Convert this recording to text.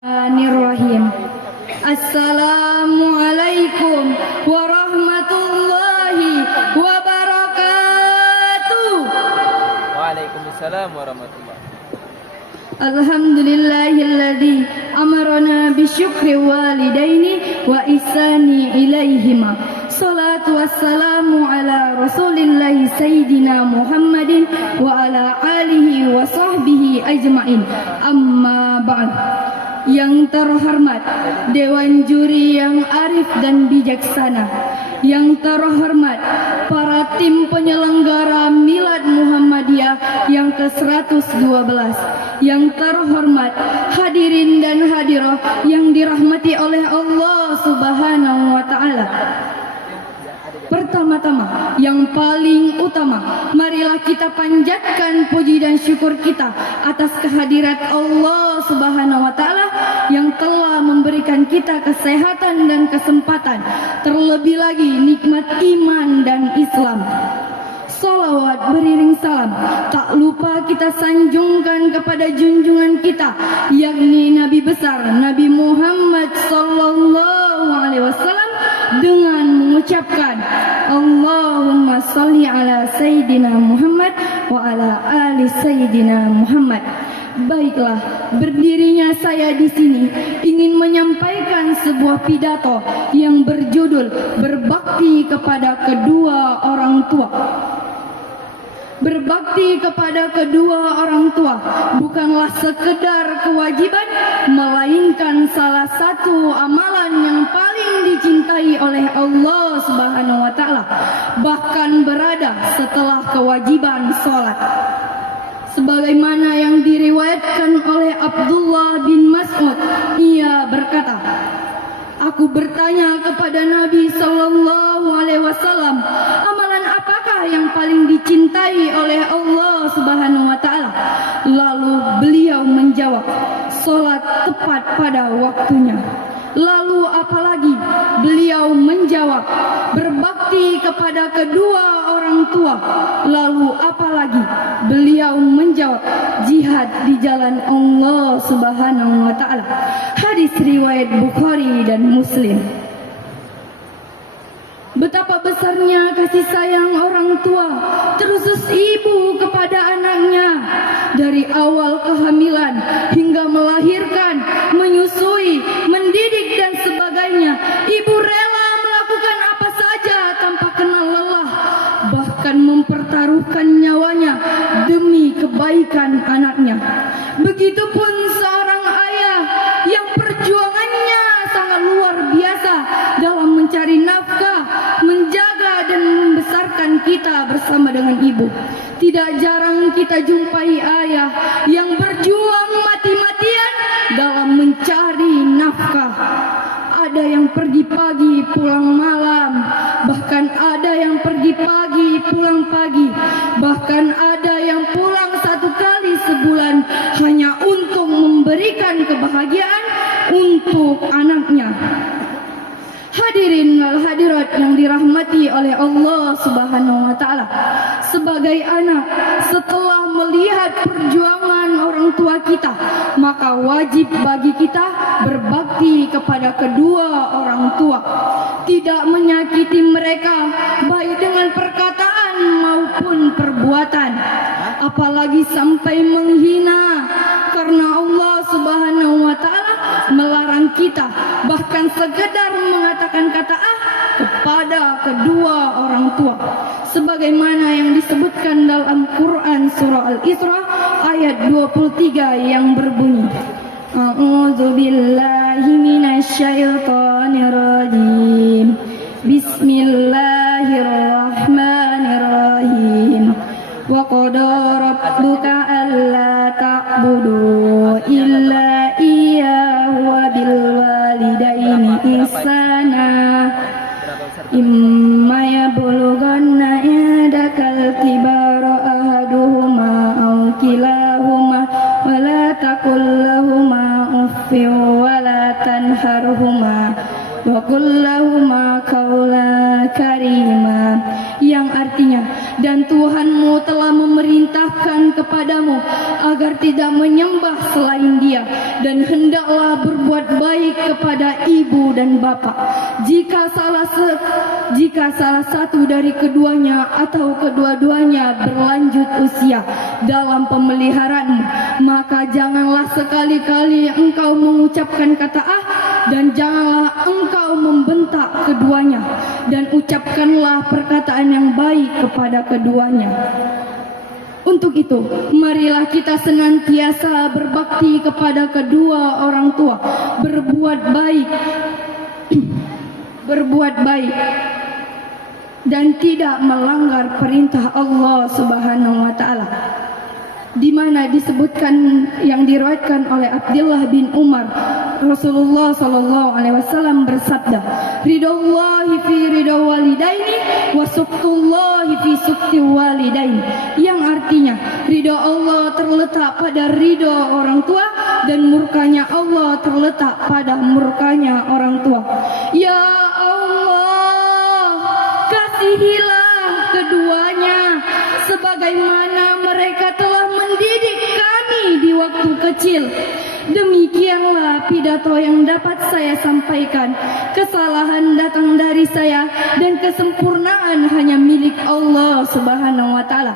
Bismillahirrahmanirrahim. Assalamualaikum warahmatullahi wabarakatuh. Waalaikumsalam warahmatullahi. Alhamdulillahilladzi amarana bisyukri walidaini wa ihsani ilaihima. Salatu wassalamu ala rasulillahi sayyidina Muhammadin wa ala alihi wa sahbihi ajma'in. Amma ba'd. Yang terhormat Dewan Juri yang arif dan bijaksana, yang terhormat para tim penyelenggara Milad Muhammadiyah yang ke-112, yang terhormat hadirin dan hadirat yang dirahmati oleh Allah Subhanahu wa taala. Pertama-tama, yang paling utama, marilah kita panjatkan puji dan syukur kita atas kehadirat Allah Subhanahu wa taala yang telah memberikan kita kesehatan dan kesempatan, terlebih lagi nikmat iman dan Islam. Salawat beriring salam tak lupa kita sanjungkan kepada junjungan kita, yakni Nabi besar Nabi Muhammad sallallahu alaihi wasallam, dengan mengucapkan Allahumma salli ala Sayyidina Muhammad wa ala ali Sayyidina Muhammad. Baiklah, berdirinya saya di sini ingin menyampaikan sebuah pidato yang berjudul berbakti kepada kedua orang tua. Berbakti kepada kedua orang tua bukanlah sekedar kewajiban, melainkan salah satu amalan yang paling dicintai oleh Allah Subhanahu wa taala, bahkan berada setelah kewajiban salat. Sebagaimana yang diriwayatkan oleh Abdullah bin Mas'ud, ia berkata, aku bertanya kepada Nabi sallallahu alaihi wasallam, amalan apakah yang paling dicintai oleh Allah Subhanahu wa taala? Lalu beliau menjawab, salat tepat pada waktunya. Lalu apalagi? Beliau menjawab, berbakti kepada kedua orang tua. Lalu apalagi? Beliau menjawab, jihad di jalan Allah Subhanahu wa taala. Hadis riwayat Bukhari dan Muslim. Betapa besarnya kasih sayang orang tua, terkhusus ibu kepada anaknya. Dari awal kehamilan hingga melahirkan, menyusui, mendidik dan sebagainya, ibu rela melakukan apa saja tanpa kenal lelah, bahkan mempertaruhkan nyawanya demi kebaikan anaknya. Begitupun seorang ayah yang perjuangannya sangat luar biasa dalam mencari nafkah, menjaga dan membesarkan kita bersama dengan ibu. Tidak jarang kita jumpai ayah yang berjuang mati-matian dalam mencari nafkah. Ada yang pergi pagi pulang malam, bahkan ada yang pergi pagi pulang pagi, bahkan ada yang pulang satu kali sebulan hanya untuk memberikan kebahagiaan untuk anaknya. Hadirin wal hadirat yang dirahmati oleh Allah Subhanahu wa taala, sebagai anak, setelah melihat perjuangan orang tua kita, maka wajib bagi kita berbakti kepada kedua orang tua, tidak menyakiti mereka baik dengan perkataan maupun perbuatan, apalagi sampai menghina, karena Allah Subhanahu wa taala melarang kita bahkan sekedar mengatakan kata kepada kedua orang tua, sebagaimana yang disebutkan dalam Quran surah Al-Isra ayat 23 yang berbunyi, A'udzubillahi minasyaitonirrajim. Bismillahirrahmanirrahim. Wa qada rabbuka alla ta'budu illa iyyahu wa bil walidaini ihsana. Imma yablughanna indakal kibara ahaduhuma aw kilahuma wa la taqul lahumā uffin wa la tanharhumā wa qul lahumā qawlan karīmā, yang artinya, dan Tuhanmu telah memerintahkan kepadamu agar tidak menyembah selain Dia, dan hendaklah berbuat baik kepada ibu dan bapak. Jika salah satu dari keduanya atau kedua-duanya berlanjut usia dalam pemeliharaanmu, maka janganlah sekali-kali engkau mengucapkan kata dan janganlah engkau membentak keduanya, dan ucapkanlah perkataan yang baik kepada keduanya. Untuk itu, marilah kita senantiasa berbakti kepada kedua orang tua, berbuat baik dan tidak melanggar perintah Allah Subhanahu wa taala. Di mana disebutkan yang diriwayatkan oleh Abdullah bin Umar, Rasulullah sallallahu alaihi wasallam bersabda, "Ridallahi fi ridha walidaini wa sukhtullahi fi sukhti walidaini." Yang artinya, ridha Allah terletak pada ridha orang tua dan murkanya Allah terletak pada murkanya orang tua. Ya Allah, kasihilah keduanya sebagaimana mereka telah mendidik kami di waktu kecil. Demikianlah pidato yang dapat saya sampaikan. Kesalahan datang dari saya dan kesempurnaan hanya milik Allah Subhanahu wa taala.